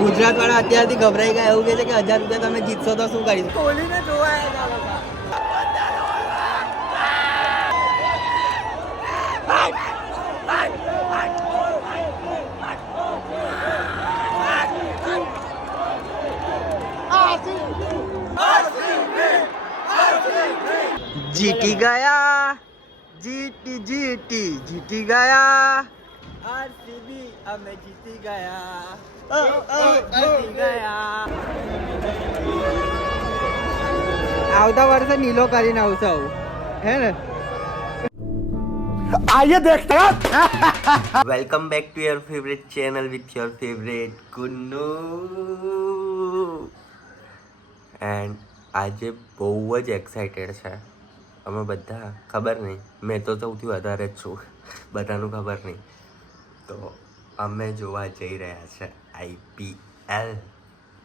ગુજરાત વાળા અત્યારથી ગભરાઈ ગયા, એવું કહે છે કે 1000 રૂપિયા તમે જીતશો તો શું કરીશ? કોહલીને જોવા આવ્યા. જીતી ગયા, જીતી ગયા. આરસીબી અમે જીતી ગયા, જીતી ગયા. આવતા વર્ષે નીલો કરીને આવશે આવું, હે ને? આइए देखते हैं. Welcome back to your favourite channel with your favourite Gunnu. And આજે બહુ જ એક્સાઇટેડ છે અમે બધા. ખબર નહીં, મેં તો સૌથી વધારે જ છું, બધાનું ખબર નહીં. તો અમે જોવા જઈ રહ્યા છે IPL.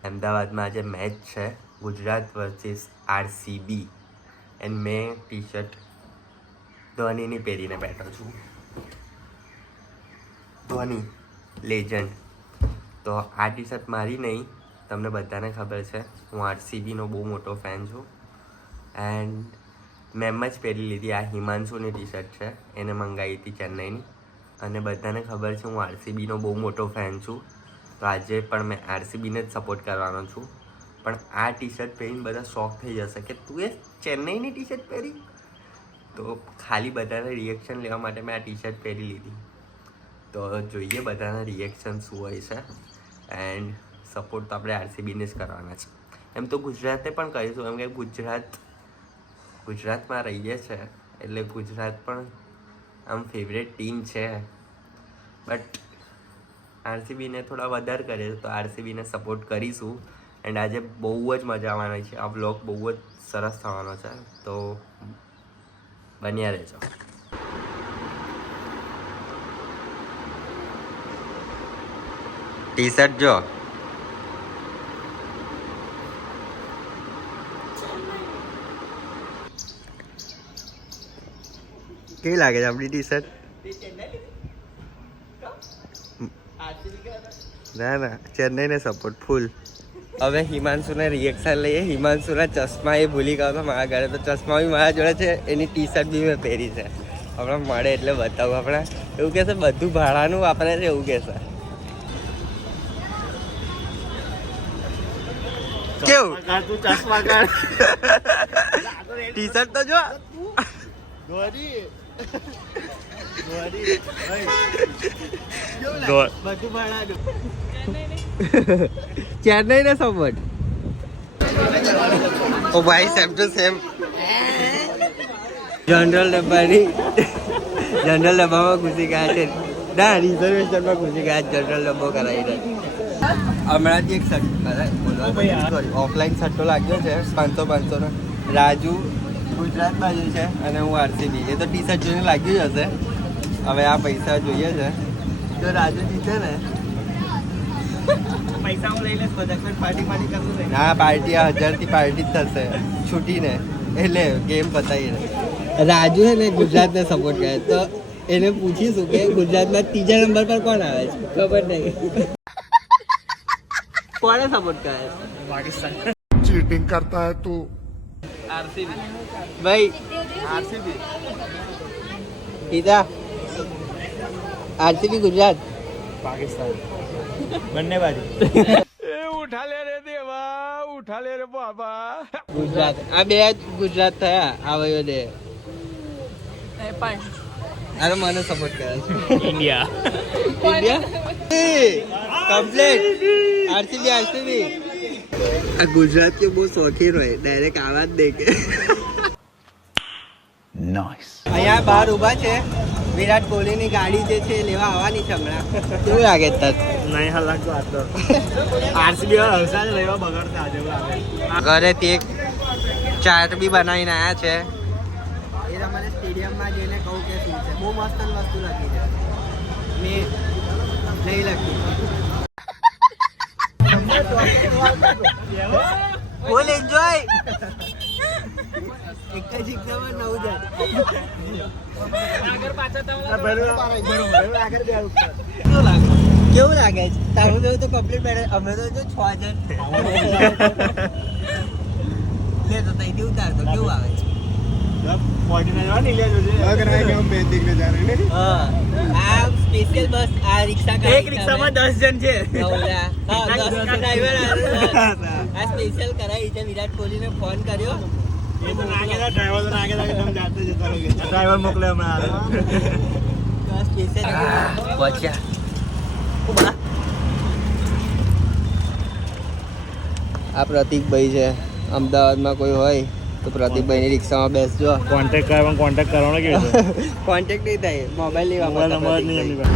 અમદાવાદમાં આજે મેચ છે, ગુજરાત વર્સિસ આરસીબી. એન્ડ મેં ટી શર્ટ ધોનીની પહેરીને બેઠો છું. ધોની લેજન્ડ. તો આ ટી શર્ટ મારી નહીં, તમને બધાને ખબર છે હું આરસીબીનો બહુ મોટો ફેન છું. એન્ડ મેં એમ જ પહેરી લીધી. આ હિમાંશુની ટી શર્ટ છે, એને મંગાવી હતી ચેન્નઈની. અને બધાને ખબર છે હું આરસીબીનો બહુ મોટો ફેન છું, તો આજે પણ મેં આરસીબીને જ સપોર્ટ કરવાનો છું. પણ આ ટી શર્ટ પહેરીને બધા શોખ થઈ જશે કે તું એ ચેન્નઈની ટી શર્ટ પહેરી. તો ખાલી બધાના રિએક્શન લેવા માટે મેં આ ટી શર્ટ પહેરી લીધી. તો જોઈએ બધાના રિએક્શન શું હોય છે. એન્ડ સપોર્ટ તો આપણે આરસીબીને જ કરવાના છે. એમ તો ગુજરાતે પણ કરીશું, એમ કે ગુજરાતમાં રહીએ છે એટલે ગુજરાત પણ આમ ફેવરેટ ટીમ છે. બટ આરસીબીને થોડા વધારે કરે તો આરસીબીને સપોર્ટ કરીશું. એન્ડ આજે બહુ જ મજા આવવાની છે. આ વ્લોગ બહુ જ સરસ થવાનો છે, તો બન્યા રહેજો. ટી શર્ટ જો કેવી લાગે છે આપણી ટી શર્ટ? ના ના, ચેન્નઈને સપોર્ટ ફૂલ. હવે હિમાંશુને રિએક્શન લઈએ. હિમાંશુના ચશ્મા એ ભૂલી ગયો હતો મારા ઘરે, તો ચશ્મા બી મારા જોડે છે, એની ટી શર્ટ બી મેં પહેરી છે. હમણાં મળે એટલે બતાવું. આપણે એવું કહેશે બધું ભાડાનું વાપરે છે, એવું કહેશે. કેવું ટી શર્ટ તો જો. ચેન્નઈ ને સપોર્ટ. ઓ ભાઈ, સેમ ટુ સેમ. જનરલ ડબ્બામાં ઘૂસી ગયા છે. ના, રિઝર્વેશનમાં ઘૂસી ગયા. જનરલ ડબ્બો કરાવી હમણાંથી એક ઓફલાઈન સટ્ટો લાગ્યો છે 500 નો. રાજુ ગુજરાત બાજુ છે અને હું આરસીબી. એ તો ટી શર્ટ જોઈને લાગ્યું જ હશે. હવે આ પૈસા જોઈએ છે, તો રાજુ જીતે ને પૈસા હું લઈ લઈશ. બધા પાર્ટી કરશું ને? હા, પાર્ટી 1000 થી પાર્ટી જ થશે છૂટીને, એટલે ગેમ પતાવીને. રાજુ છે ને ગુજરાતને સપોર્ટ કરે, તો એને પૂછીશું કે ગુજરાતમાં 3જા નંબર પર કોણ આવે છે. ખબર નહીં કોને સપોર્ટ કરે છે. પાકિસ્તાન चीटिंग करता है तू. આરસીબી ભાઈ, આરસીબી સીધા આરસીબી ગુજરાત પાકિસ્તાન બંને બાજુ. ઉઠા લે રે દેવા, ઉઠા લે રે બાબા. ગુજરાત. આ બે ગુજરાત થયા. આવ્યો દે અરે મને સપોર્ટ કરે છે ઇન્ડિયા. Complete RCB. આ ગુજરાત કે બહુ શોખીન હોય, ડાયરેક્ટ આવા જ દે કે. નાઇસ. અહીંયા બહાર ઊભા છે, વિરાટ કોહલીની ગાડી જે છે લેવા આવવાની છે હમણાં. કેવું લાગે તત? નહીં હાલ લાગતો આ તો આરસીબી વાળા હવસાજ લેવા બગાડતા આજે એવું લાગે. ઘરેથી એક ચાટ બી બનાવીને આવ્યા છે. એ તમારે સ્ટેડિયમમાં જઈને કહું કે શું છે. બહુ મસ્ત વસ્તુ લખી છે, મેં નહીં લખી. Full enjoy. એક જ ઇક્કામાં 9 આગળ પાછળ કેવું લાગે? કેવું લાગે છે તારું જોયું તો કમ્પ્લીટ બેઠે અમે તો જો 6 જણ લે તો તઈ ઉતાર તો કેવું આવે છે હા આ સ્પેશિયલ બસ આ રિક્ષા એક રિક્ષામાં 10 જણ છે હા 10 ડ્રાઈવર આ સ્પેશિયલ કરાવી છે વિરાટ કોહલીને ફોન કર્યો ડ્રાઈવર મોકલે હમણાં આ પ્રતિકભાઈ છે અમદાવાદમાં કોઈ હોય તો પ્રતિકભાઈની રિક્ષામાં બેસજો કોન્ટેક્ટ કરવાનો કેવી રીતે કોન્ટેક્ટ નહીં થાય મોબાઈલ નહીં વાપરતા નંબર નહીં એમની પાસે.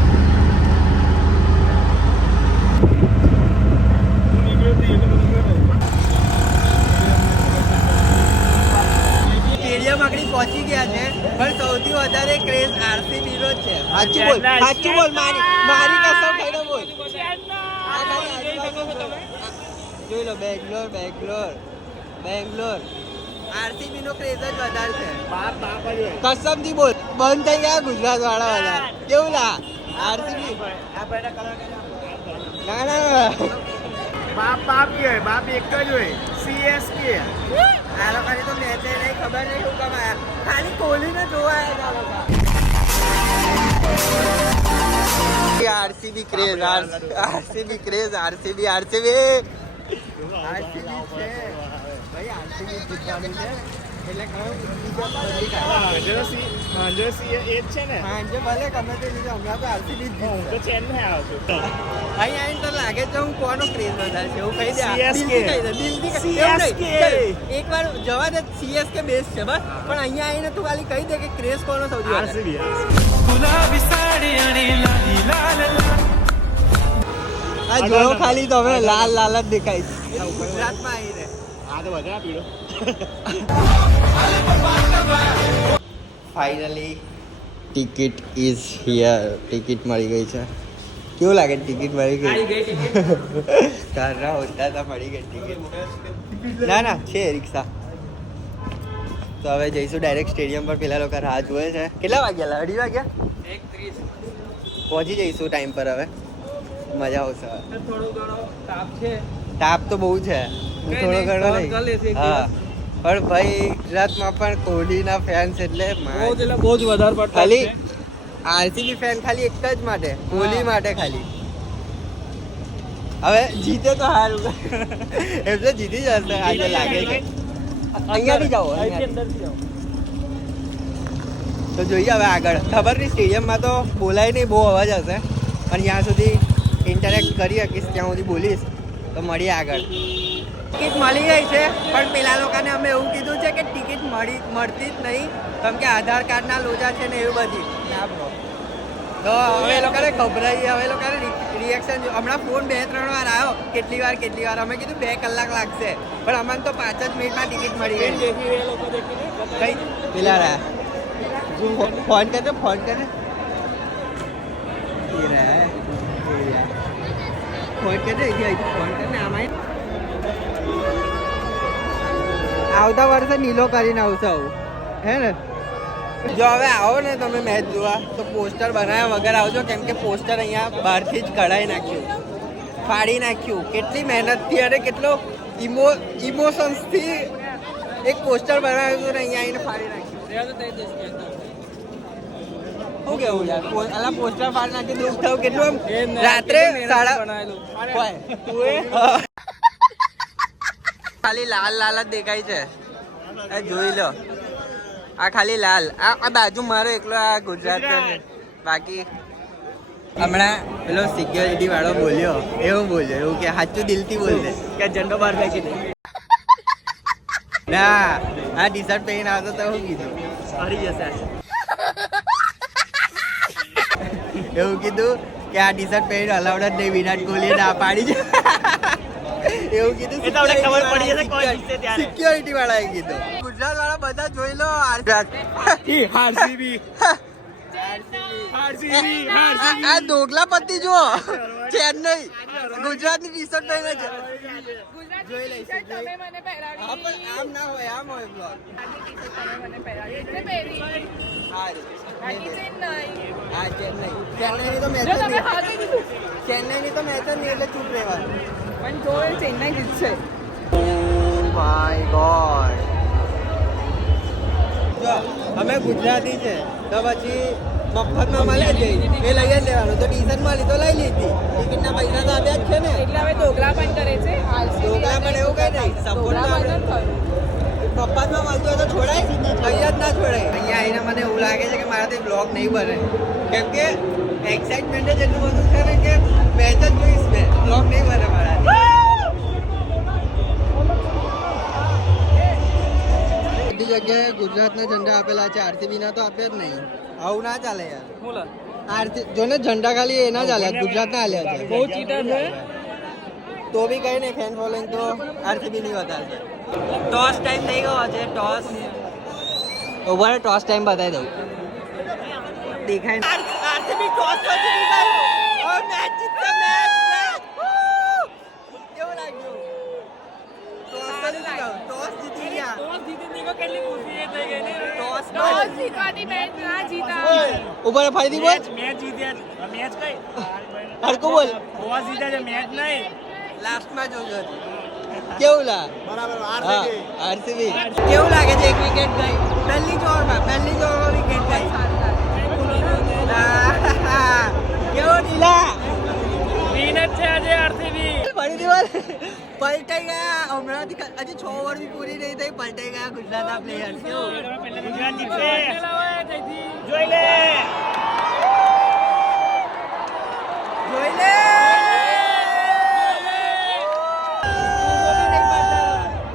સ્ટેડિયમ આગળ પહોંચી ગયા છે પણ સૌથી વધારે ક્રેઝ આરસીબી નો જ છે સાચું બોલ મારી કસમ ખાઈને બોલ જોઈ લો બેંગ્લોર આરસીબી નો ક્રેઝ જ વધારે છે કસમ થી બોલ બંધ થઈ ગયા ગુજરાત વાળા બધા કેવું લા આરસીબી ના બાપ કે બાપ એક જ હોય સીએસકે આ લોકોને તો મેચ નહીં ખબર નહીં શું કમાયા ખાલી કોહલીને જોવા આવ્યા RCB craze RCB craze RCB છે ભાઈ આરસીબી જીતવાનું છે એટલે છે ને હાંજે ભલે ગમે તે લીધે હમણાં તો આરસીબી હું તો ચેન્નઈ આવ્યો છું અહીં આવીને તો લાગે છે હું કોનો ક્રેઝ વધારે છે એવું કહી દે CSK. એકવાર જવા દે સીએસકે બેસ્ટ છે બસ પણ અહીંયા આવીને તું ખાલી કહી દે કે ક્રેઝ કોનો સૌથી વધારે આરસીબી આ જોયો ખાલી તો હવે લાલ લાલ જ દેખાય છે ગુજરાતમાં આવીને આ તો વધારે પીડો finally ticket is here ticket મળી ગઈ છે કેવું લાગે ટિકિટ મળી ગઈ ઘરના હોતા હતા મળી ગઈ ટિકિટ ના છે રિક્ષા તો હવે જઈશું ડાયરેક્ટ સ્ટેડિયમ પર પેલા લોકો રાહ જોવે છે કેટલા વાગ્યા 2:30 વાગ્યા 1:30 પહોંચી જઈશું ટાઈમ પર હવે મજા આવશે તાપ તો બહુ છે થોડો ઘણો નહીં હા પણ ભાઈ ગુજરાતમાં પણ કોહલીના ફેન્સ એટલે બહુ જ વધારે પડતા ખાલી આરસીબી ફેન ખાલી એક જ માટે કોહલી માટે ખાલી હવે જીતે તો સારું એમ તો જીતી જશે આજે લાગે છે અહીંયાથી જાઓ તો જોઈએ હવે આગળ ખબર નહીં સ્ટેડિયમમાં તો બોલાય નહીં બહુ અવાજ હશે પણ જ્યાં સુધી ઇન્ટરેક્ટ કરી શકીશ ત્યાં સુધી બોલીશ તો મળીએ આગળ ટિકિટ મળી ગઈ છે પણ પેલા લોકોને અમે એવું કીધું છે કે ટિકિટ મળતી જ નહીં કેમ કે આધાર કાર્ડના લોચા છે ને એવું બધી તો હવે એ લોકોને ગભરાઈ હવે એ લોકોને રિએક્શન હમણાં ફોન 2-3 વાર આવ્યો કેટલી વાર અમે કીધું 2 કલાક લાગશે પણ અમને તો 5 જ મિનિટમાં ટિકિટ મળી ગઈ કઈ પેલા રહ્યા ફોન કરે ફોન કરને આમાં આવતા વર્ષે નીલો કરીને આવશે આવું હે ને જો હવે આવો ને તમે મેચ જોવા તો પોસ્ટર બનાવ્યા વગર આવજો કેમ કે પોસ્ટર અહીંયા બહારથી જ કઢાઈ નાખ્યું ફાડી નાખ્યું કેટલી મહેનતથી અને કેટલો ઇમોશન્સથી એક પોસ્ટર બનાવ્યું હતું ને અહીંયા આવીને ફાડી નાખ્યું શું કેવું યાર અલા પોસ્ટર ફાડી નાખી દુઃખ થયું કેટલું રાત્રે ખાલી લાલ લાલ જ દેખાય છે જોઈ લો આ ખાલી લાલ આ બાજુ મારો એકલો આ ગુજરાત બાકી હમણાં પેલો સિક્યોરિટી વાળો બોલ્યો એવું કે સાચું દિલથી બોલશે કે ઝંડો બહાર ફેંકી દે ના આ ટી શર્ટ પહેરીને આવતો તો હું કીધું હારી જશે એવું કીધું કે આ ટી શર્ટ પહેરીને અલાઉડ જ નહીં વિરાટ કોહલીએ ના પાડી છે એવું કીધું સિક્યોરિટી વાળાએ કીધું ગુજરાત વાળા બધા જોઈ લો આ દોગલા પતિ જુઓ ચેન્નઈ ગુજરાતની ટી શર્ટ પહેરે છે જોઈ લઈશું તમે મને પહેરાવી. હા પણ આમ ના હોય આમ હોય બ્લોગ આની ટી-શર્ટ તમે મને પહેરાવી એટલે પહેરી. બાકી ચેન્નઈ. હા ચેન્નઈની તો મેચ જો જ તમે નહીં હાથે કીધું. ચેન્નઈની તો મેચ જ નહીં એટલે ચૂપ રહેવાનું પણ જો એ ચેન્નઈ જીતશે. ઓ માય ગોડ જો અમે ગુજરાતી છે તો પછી મફતમાં મળે જ એ લઈ જ લેવાનું તો ટી-શર્ટ મળી તો લઈ લીધી ટિકિટના પૈસા તો આપ્યા જ છે ને એટલે હવે દોગલા પણ કરે છે. દોગલા પણ એવું કઈ નહીં સપોર્ટ ના દોગલા પણ આપણે થયું. મફતમાં મળતું હોય તો છોડાય કઈ જ ના છોડાય અહીંયા આવીને મને એવું લાગે છે કે મારાથી બ્લોગ નહીં બને કેમ કે એક્સાઇટમેન્ટ જ એટલું બધું છે ને કે મેચ જ જોઈશ મેં બ્લોગ નહીં બને મારાથી બધી જગ્યાએ ગુજરાતના ઝંડા આપેલા છે આરસીબી ના તો આપ્યા જ નહીં આવું ના ચાલે યાર જો ને ઝંડા ખાલી એના જ આલ્યા ગુજરાતના આલ્યા છે બહુ ચીટર છે. તો બી કઈ નહીં ફેન ફોલોઈંગ તો આરસીબી ની વધારે છે ટોસ ટાઈમ થઈ ગયો છે ટોસ ઓવર ટોસ ટાઈમ બતાવી દઉં દેખાય આરસીબી ટોસ તો જીતી ગયું ઓ મેચ જીતશે મેચ કેવું લાગ્યું ટોસ તો જીતી ગયો ટોસ જીતી ગયા ટોસ ટોસ જીતવાની મેચ ના જીતા. ઉપર ફરીથી બોલ મેચ જીત્યા મેચ કઈ હરકું બોલ ટોસ જીત્યા છે મેચ નહીં લાસ્ટમાં જોજો કેવું લાગે બરાબર આરસીબી કેવું લાગે છે એક વિકેટ ગઈ પહેલી જ ઓવરમાં વિકેટ ગઈ કેવો ઢીલા વિનર છે આજે આરસીબી ફરીથી બોલ પલટાઈ ગયા હમણાંથી હજી 6 ઓવર બી પૂરી નહીં થઈ પલટાઈ ગયા ગુજરાતના પ્લેયર કેવું ગુજરાત જીતશે જોઈ લે જોઈ લે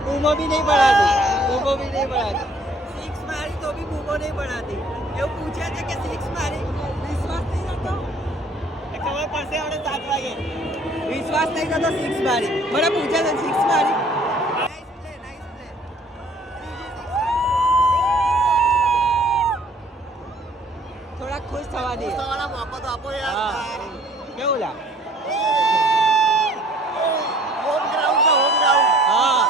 બૂમો भी नहीं पड़ाती सिक्स मारी तो भी बूमो नहीं पड़ाती એવું પૂછે છે કે સિક્સ મારી વિશ્વાસ નહીં થતો ખબર પડશે હવે 7 વાગે વિશ્વાસ નહીં થતો સિક્સ મારી મને પૂછે છે સિક્સ મારી નાઈસ પ્લે થોડા ખુશ થવા દે વાળા મોકો તો આપો યાર કેવું લાગે હોમ ગ્રાઉન્ડ હા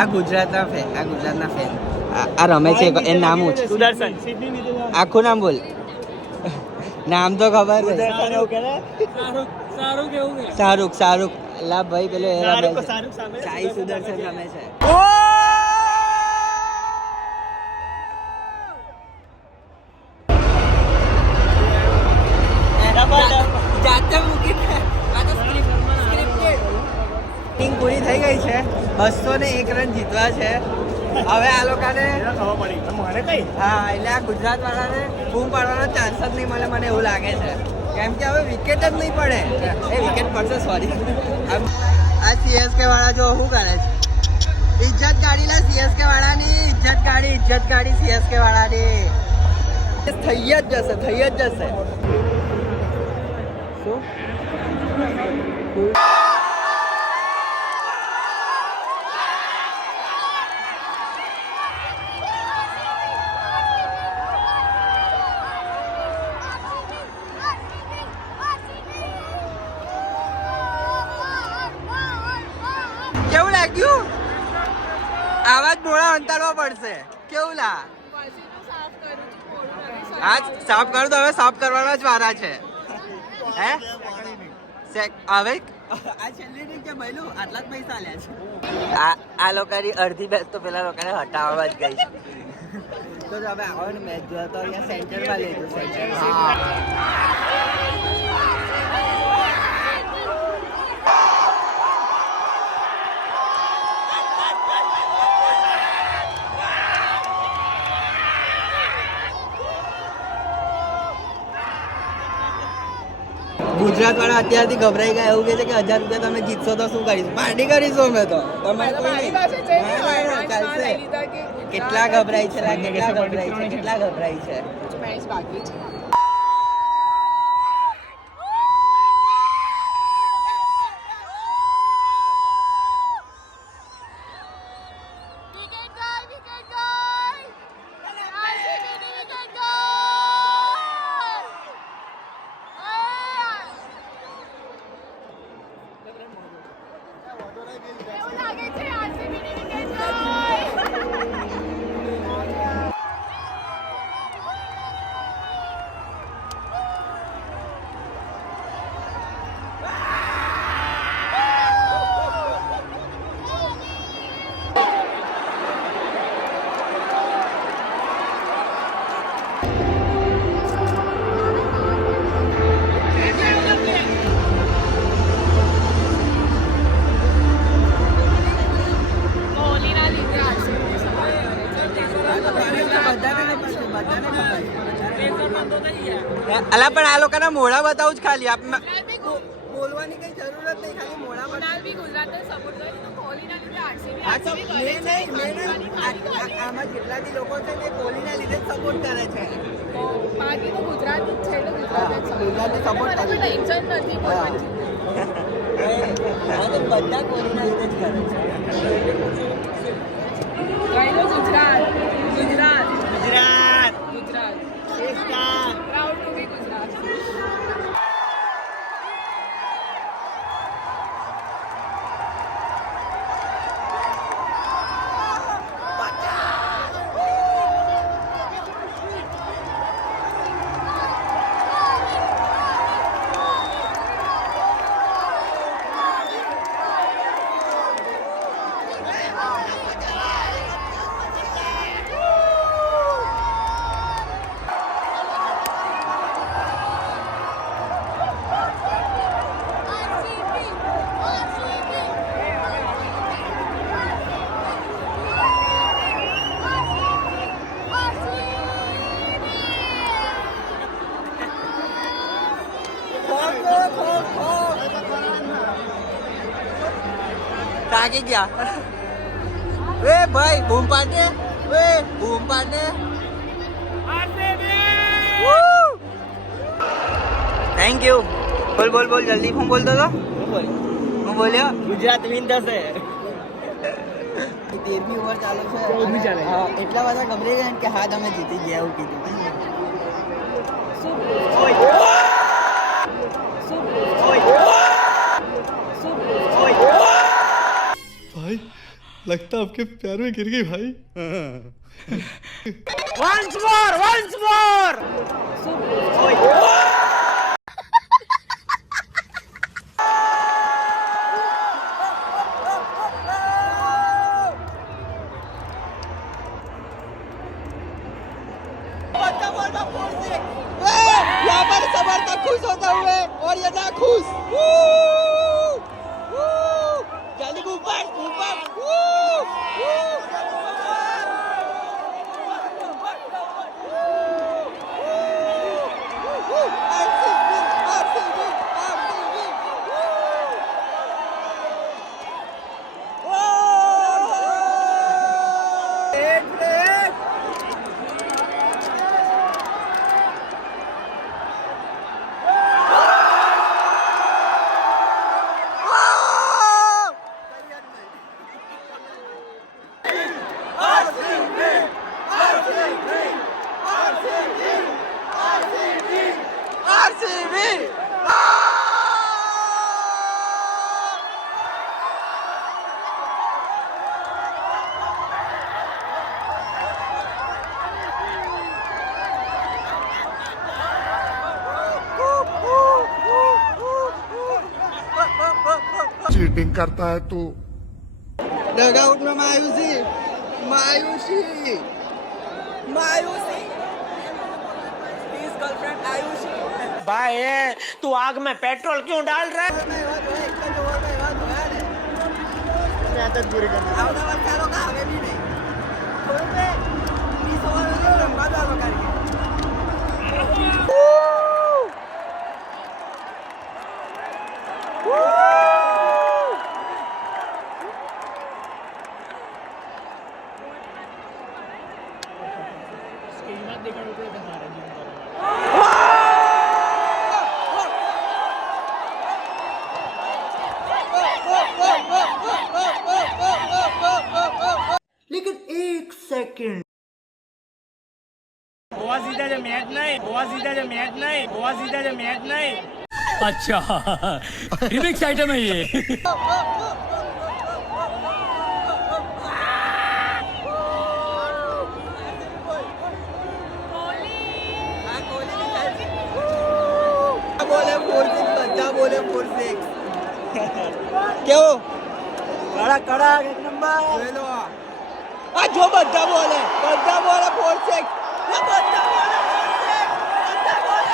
આ ગુજરાતના ફેન આ રમે છે એ નામ હું છે સુદર્શન સિડની આખું નામ બોલ નામ તો ખબર છે શાહરુખ અલ્લા ભાઈ પેલો એ રમે છે સાઈ સુદર્શન રમે છે જાતે મૂકી આ તો સ્ક્રિપ્ટેડ પૂરી થઈ ગઈ છે 201 રન જીતવા છે હવે આ લોકોને ખબર પડી મને કઈ હા એટલે આ ગુજરાત વાળાને બૂમ પાડવાનો ચાન્સ જ નહીં મળે મને એવું લાગે છે કેમ કે હવે વિકેટ જ નહીં પડે એ વિકેટ પડશે સોરી આ સીએસકે વાળા જો શું કરે છે ઇજ્જત કાઢી લે સીએસકે વાળાની ઇજ્જત કાઢી સીએસકે વાળાની થઈ જ જશે શું કેવું લાગ્યું આવાજ મોડા અંતરવા પડશે કેવું લા આજ સાફ કર દો હવે સાફ કરવાના જ વારા છે હે હવે આ છેલ્લી નહીં કે મહિલું આટલા જ પૈસા આલ્યા છે આ લોકોની અડધી બેચ તો પેલા લોકોને હટાવવા જ ગઈ તો હવે આવવાનું મેચ જોવા તો અહીંયા સેન્ટરમાં લેજો સેન્ટરમાં ગુજરાત વાળા અત્યારથી ગભરાઈ ગયા એવું કે છે કે 1000 રૂપિયા તમે જીતશો તો શું કરીશું પાર્ટી કરીશું અમે તો તમારે કોઈ નહીં ચાલશે કેટલા ગભરાઈ છે કેટલા ગભરાઈ છે મેચ બાકી છે. અલા પણ આ લોકોના મોઢા બતાવું જ ખાલી બોલવાની કઈ જરૂર જ નહીં, ખાલી મોઢા કુણાલ બી ગુજરાતને સપોર્ટ કરે તો કોહલીના લીધે આરસીબી આમાં જેટલા બી લોકો છે તે કોહલીના લીધે જ સપોર્ટ કરે છે. બાકી તો ગુજરાત જ છે એટલે ગુજરાત જ ગુજરાતને support મને કરે. ટેન્શન નથી કોઈ પણ બધા કોહલીના લીધે જ કરે છે. ગયેલો ગુજરાત ગુજરાત ગુજરાત ગુજરાત શ્રેષ્ઠ. પ્રાઉડ ટુ બી ગુજરાત. થાકી ગયા. વે ભાઈ બૂમ પાડને, વે બૂમ પાડને. Thank you. બોલ બોલ બોલ જલ્દી હું બોલતો હતો. હું બોલ્યો ગુજરાત વિન થશે. 13મી ઓવર ચાલુ છે. 14મી ચાલે. હા એટલા બધા ગભરાઈ ગયા કે હા તમે જીતી ગયા એવું કીધું. भाई लगता आपके प्यार में गिर गई भाई. Once more. यहाँ पर समर्थक खुश होते हुए और ये ना खुश. जल्दी ऊपर. चीटिंग करता है तू. डगआउट में मायूसी. His girlfriend Ayushi. भाई तू आग में पेट्रोल क्यों डाल रहा है? આવતા વર્ષે આ લોકો આવે બી નહીં. થોડું બે 20 ઓવર રમવા દો આ લોકોને. लेकिन एक सेकंड गोवा सीधा जो मैच नहीं. अच्छा रिमिक्स आइटम है ये. બોલે 4-6 બધા બોલે 4-6 કેવો કડા એક નંબર જોઈ લો આ જો બધા બોલે 4-6 બધા બોલે 4-6 બધા બોલે.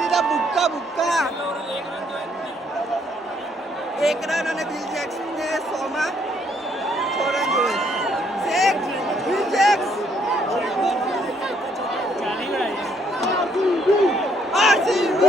લીધા બુક્કા બુક્કા 1 રન અને બિલ જેક્સને 100 માં 6 રન જોઈએ. બિલ જેક્સ RCB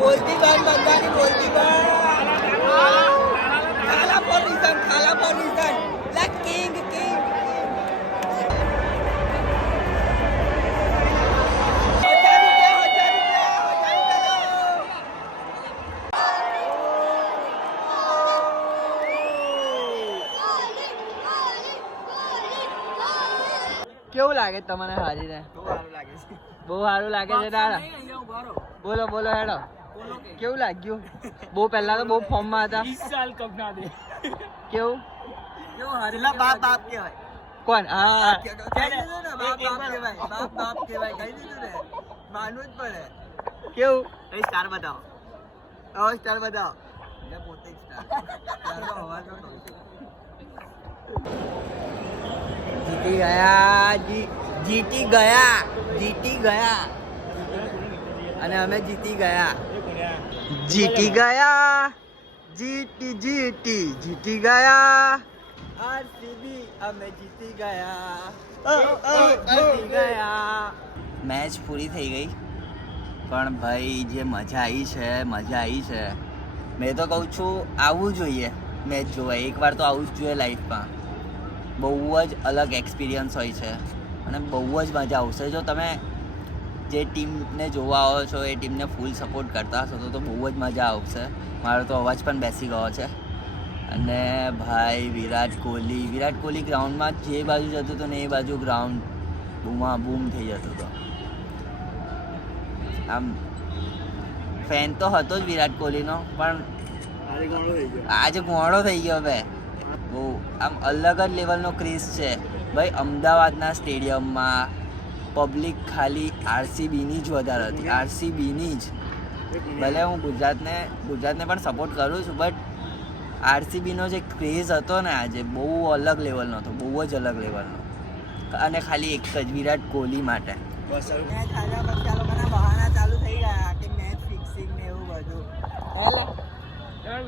બોલતી બંધ બધાની બોલતી બંધ. ખાલા પોઝિશન લાઈક કિંગ કેવું લાગે તમને હારીને? બહુ સારું લાગે છે દાદા. બોલો બોલો હેડો કેવું લાગ્યું? બહુ પહેલા તો બહુ ફોર્મ માં હતા. કેવું હારેલા બાપ કહેવાય. કોણ? હા બાપ કહેવાય કહી દીધું ને, માનવું જ પડે. કેવું સ્ટાર બતાવો, સ્ટાર બતાવો. પોતે જીતી ગયા અને અમે જીતી ગયા. જીતી ગયા RCB અમે જીતી ગયા. મેચ પૂરી થઈ ગઈ પણ ભાઈ જે મજા આવી છે. મેં તો કહું છું આવવું જોઈએ મેચ જોવા. એકવાર તો આવવું જ જોઈએ લાઈફમાં. બહુ જ અલગ એક્સપિરિયન્સ હોય છે અને બહુ જ મજા આવશે. જો તમે જે ટીમને જોવા આવો છો એ ટીમને ફૂલ સપોર્ટ કરતા હશો તો બહુ જ મજા આવશે. મારો તો અવાજ પણ બેસી ગયો છે. અને ભાઈ વિરાટ કોહલી ગ્રાઉન્ડમાં જે બાજુ જતું હતું ને એ બાજુ ગ્રાઉન્ડ બૂમ થઈ જતું હતું. આમ ફેન તો હતો જ વિરાટ કોહલીનો પણ આજે ઘોડો થઈ ગયો ભાઈ. બહુ આમ અલગ જ લેવલનો ક્રેઝ છે ભાઈ. અમદાવાદના સ્ટેડિયમમાં પબ્લિક ખાલી RCBની જ વધારે હતી. RCBની જ. ભલે હું ગુજરાતને પણ સપોર્ટ કરું છું બટ RCBનો જે ક્રેઝ હતો ને આજે બહુ અલગ લેવલનો હતો. બહુ જ અલગ લેવલનો. અને ખાલી એક જ વિરાટ કોહલી માટે. બહાના ચાલુ થઈ ગયા કે મેચ ફિક્સિંગ ને એવું બધું.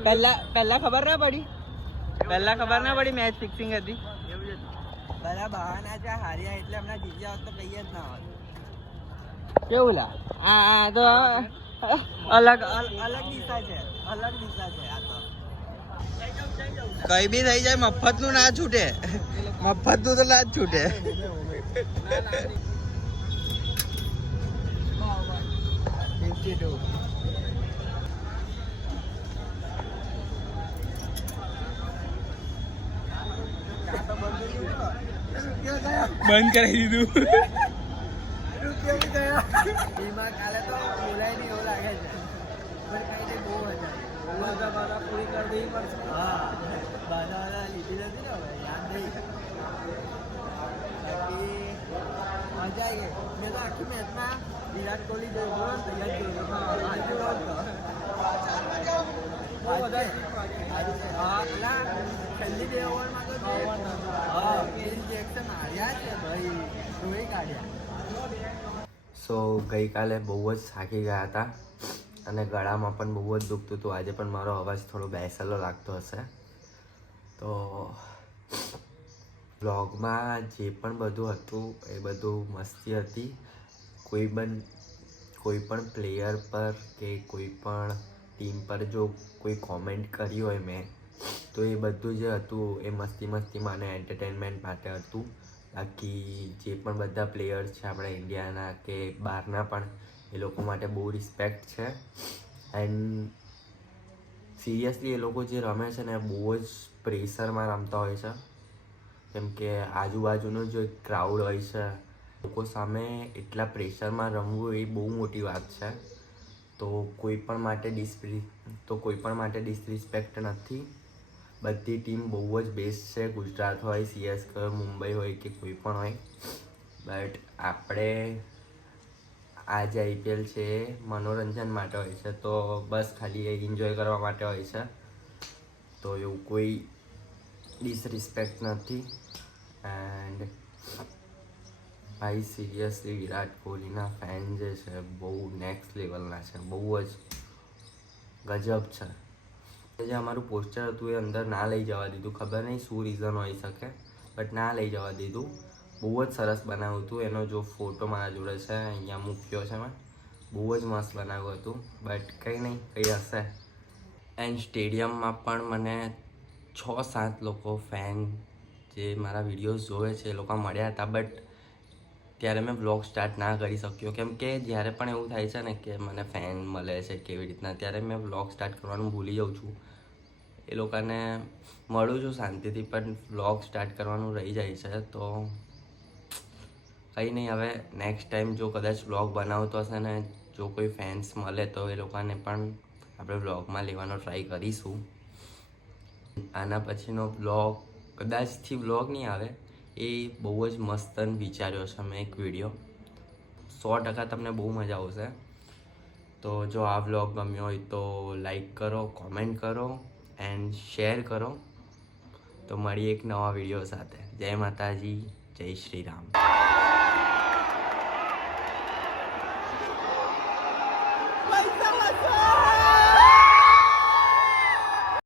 પહેલા ખબર ના પડી મેચ ફિક્સિંગ હતી. બધા બહાના છે હાર્યા એટલે હમણાં જીત્યા હોત તો કહીએ જ ના હોત. કેવું લા? આ તો અલગ દિશા છે આ તો. કઈ બી થઈ જાય મફતનું ના છૂટે. મફતનું તો ના જ છૂટે. બંધ કરાવી દીધું. કાલે તો બોલાય નહીં એવું લાગે છે. બહુ મજા પૂરી કરી દેવી પડશે. હા બાધા લીધી નથી ને હવે યાદ નહીં. બાકી મજા આવી ગઈ. મેં તો આખી મેચમાં વિરાટ કોહલી જોયું છેલ્લી 2 ઓવરમાં તો હાર્યા છે ભાઈ. ધોઈ કાઢ્યા. સો ગઈકાલે બહુ જ થાકી ગયા હતા અને ગળામાં પણ બહુ જ દુખતું હતું. આજે પણ મારો અવાજ થોડો બેસેલો લાગતો હશે. તો બ્લોગમાં જે પણ બધું હતું એ બધું મસ્તી હતી. કોઈ પણ પ્લેયર પર કે કોઈ પણ ટીમ પર જો કોઈ કોમેન્ટ કરી હોય મેં, તો એ બધું જે હતું એ મસ્તીમાં અને એન્ટરટેનમેન્ટ માટે હતું. બાકી જે પણ બધા પ્લેયર્સ છે આપણા ઇન્ડિયાના કે બહારના પણ, એ લોકો માટે બહુ રિસ્પેક્ટ છે. એન્ડ સિરિયસલી એ લોકો જે રમે છે ને બહુ જ પ્રેશરમાં રમતા હોય છે, કેમ કે આજુબાજુનો જે ક્રાઉડ હોય છે, લોકો સામે એટલા પ્રેશરમાં રમવું એ બહુ મોટી વાત છે. તો કોઈ પણ માટે ડિસરિસ્પેક્ટ નથી. બધી ટીમ બહુ જ બેસ્ટ છે. ગુજરાત હોય, CSK હોય, મુંબઈ હોય કે કોઈ પણ હોય. બટ આપણે આ જે IPL છે એ મનોરંજન માટે હોય છે, તો બસ ખાલી એ એન્જોય કરવા માટે હોય છે. તો એવું કોઈ ડિસરિસ્પેક્ટ નથી. એન્ડ ભાઈ સિરિયસલી વિરાટ કોહલીના ફેન જે છે બહુ નેક્સ્ટ લેવલના છે, બહુ જ ગજબ છે. જે અમારું પોસ્ટર હતું એ અંદર ના લઈ જવા દીધું, ખબર નહીં શું રીઝન હોઈ શકે, બટ ના લઈ જવા દીધું. બહુ જ સરસ બનાવ્યું હતું. એનો જો ફોટો મારા જોડે છે, અહીંયા મૂક્યો છે મેં. બહુ જ મસ્ત બનાવ્યું હતું. બટ કંઈ નહીં, કંઈ હશે. એન્ડ સ્ટેડિયમમાં પણ મને 6-7 લોકો ફેન જે મારા વિડીયોઝ જોવે છે એ લોકો મળ્યા હતા. બટ ત્યારે મેં વ્લોગ સ્ટાર્ટ ના કરી શક્યો, કેમ કે જ્યારે પણ એવું થાય છે ને કે મને ફેન મળે છે કેવી રીતના, ત્યારે મેં વ્લોગ સ્ટાર્ટ કરવાનું ભૂલી જાઉં છું. એ લોકોને મળું છું શાંતિથી, પણ વ્લોગ સ્ટાર્ટ કરવાનું રહી જાય છે. તો કંઈ નહીં, હવે નેક્સ્ટ ટાઈમ જો કદાચ વ્લોગ બનાવતો હશે ને, જો કોઈ ફેન્સ મળે તો એ લોકોને પણ આપણે વ્લોગમાં લેવાનો ટ્રાય કરીશું. આના પછીનો વ્લોગ કદાચથી વ્લોગ નહીં આવે, એ બહુ જ મસ્ત વિચાર્યો છે મેં એક વિડીયો. 100% તમને બહુ મજા આવશે. તો જો આ વ્લોગ ગમ્યો હોય તો લાઈક કરો, કોમેન્ટ કરો એન્ડ શેર કરો. તો મળીએ એક નવા વિડીયો સાથે. જય માતાજી, જય શ્રી રામ.